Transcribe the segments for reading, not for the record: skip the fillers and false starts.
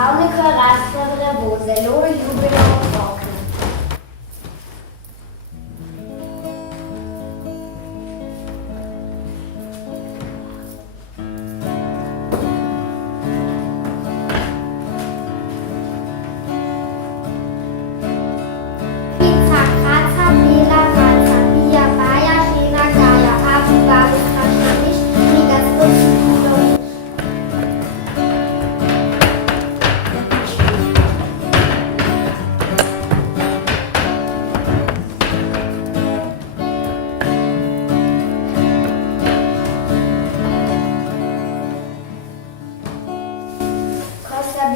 Travniko raste drevo, zelo ljubilo otroke.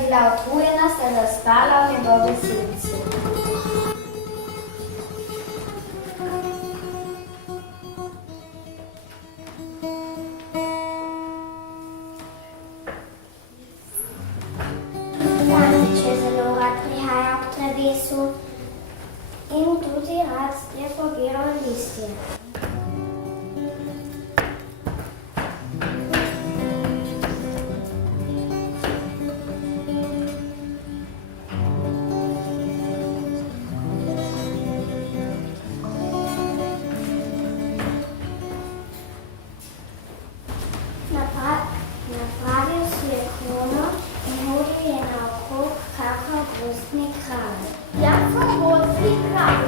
Bila utrujena, sta zaspala v njegovi senci. Jančič je zelo rad prihajal k drevesu in tudi rad je pobiral listje. Napravil si je krono in hodil je naokrog kakor gostni kralj. Jaz sem gostni kralj.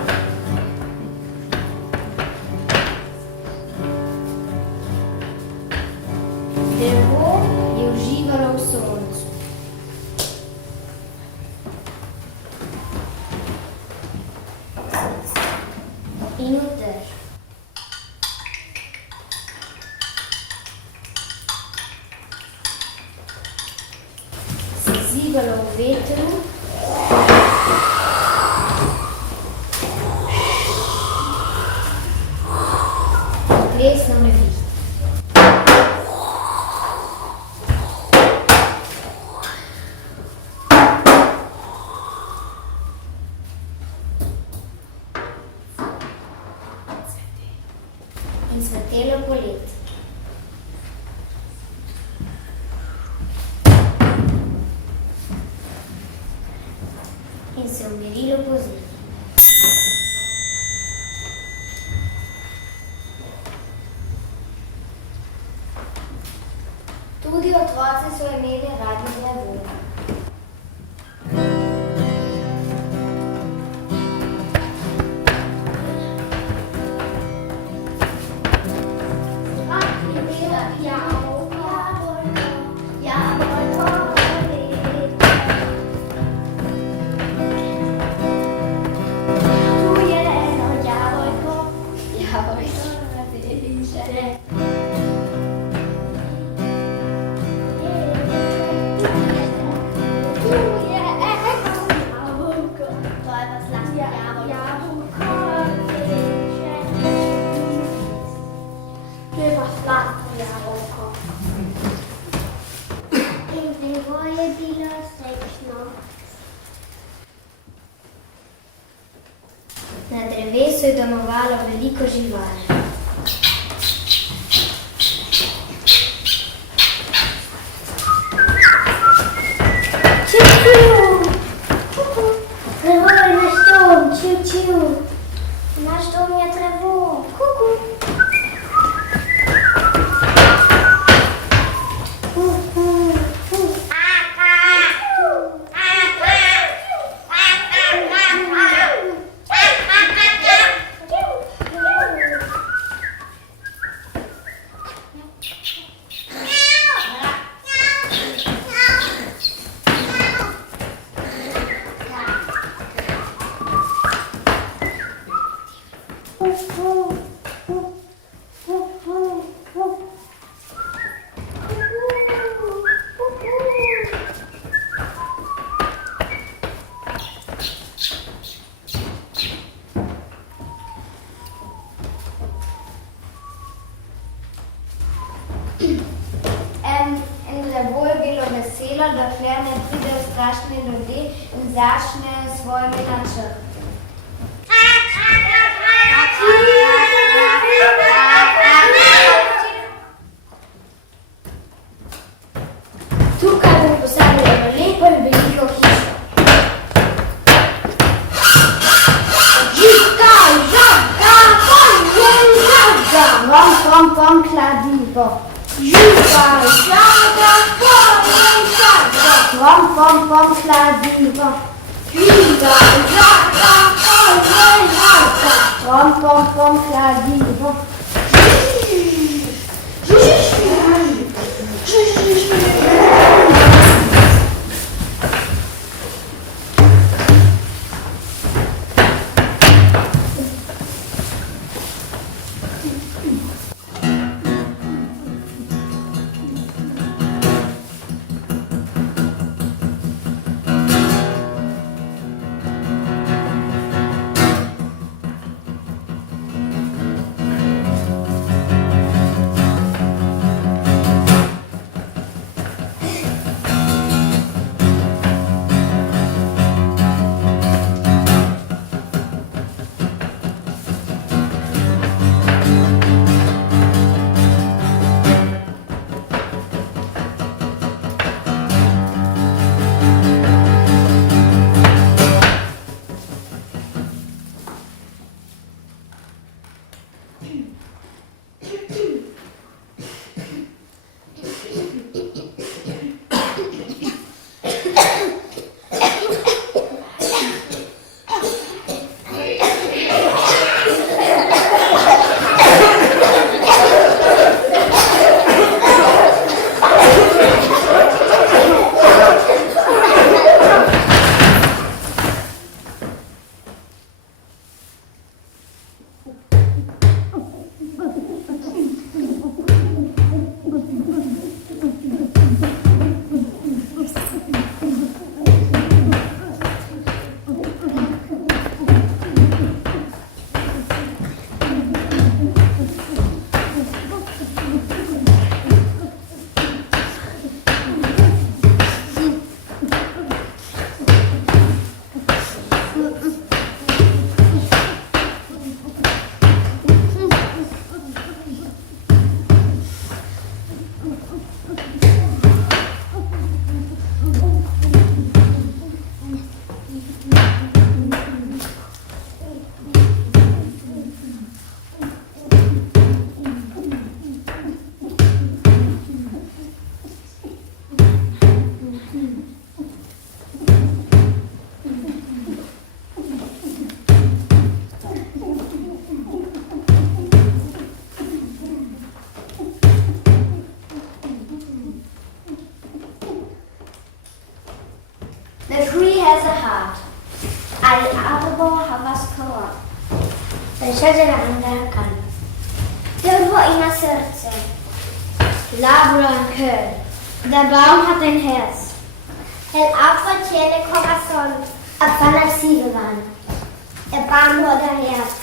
Drevo je uživalo v soncu. In v dežju. Zibalo v vetru, plesno nevihto. In cvetelo poletje. In se umirilo pozimi. Tudi otroci so imeli radi drevo. Na drevesu je domovalo veliko živali. Drevo je naš dom, čiu, čiu. Naš dom je drevo, kuku. In drevo je bilo veselo, dokler ne pridejo strašni ljudje in začnejo s svojimi načrti. Tukaj bomo postavili lepo in veliko kladivo. Żuba, żabra, polejka. Pom, pom, pom, kladivo. Żuba, żabra, polejka. Pom, pom, pom, kladivo. The tree has a heart. El árbol havaskała. Siedziała na kan. Drzewo ima serce. Labra kön. Der Baum hat ein Herz. El árbol tiene corazón. Apfel Silvan. Der Baum hat ein Herz.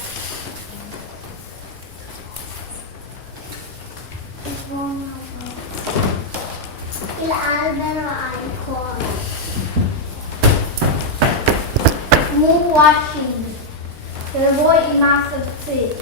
El árbol ein Korn. Muwashi. Drzewo ima serce.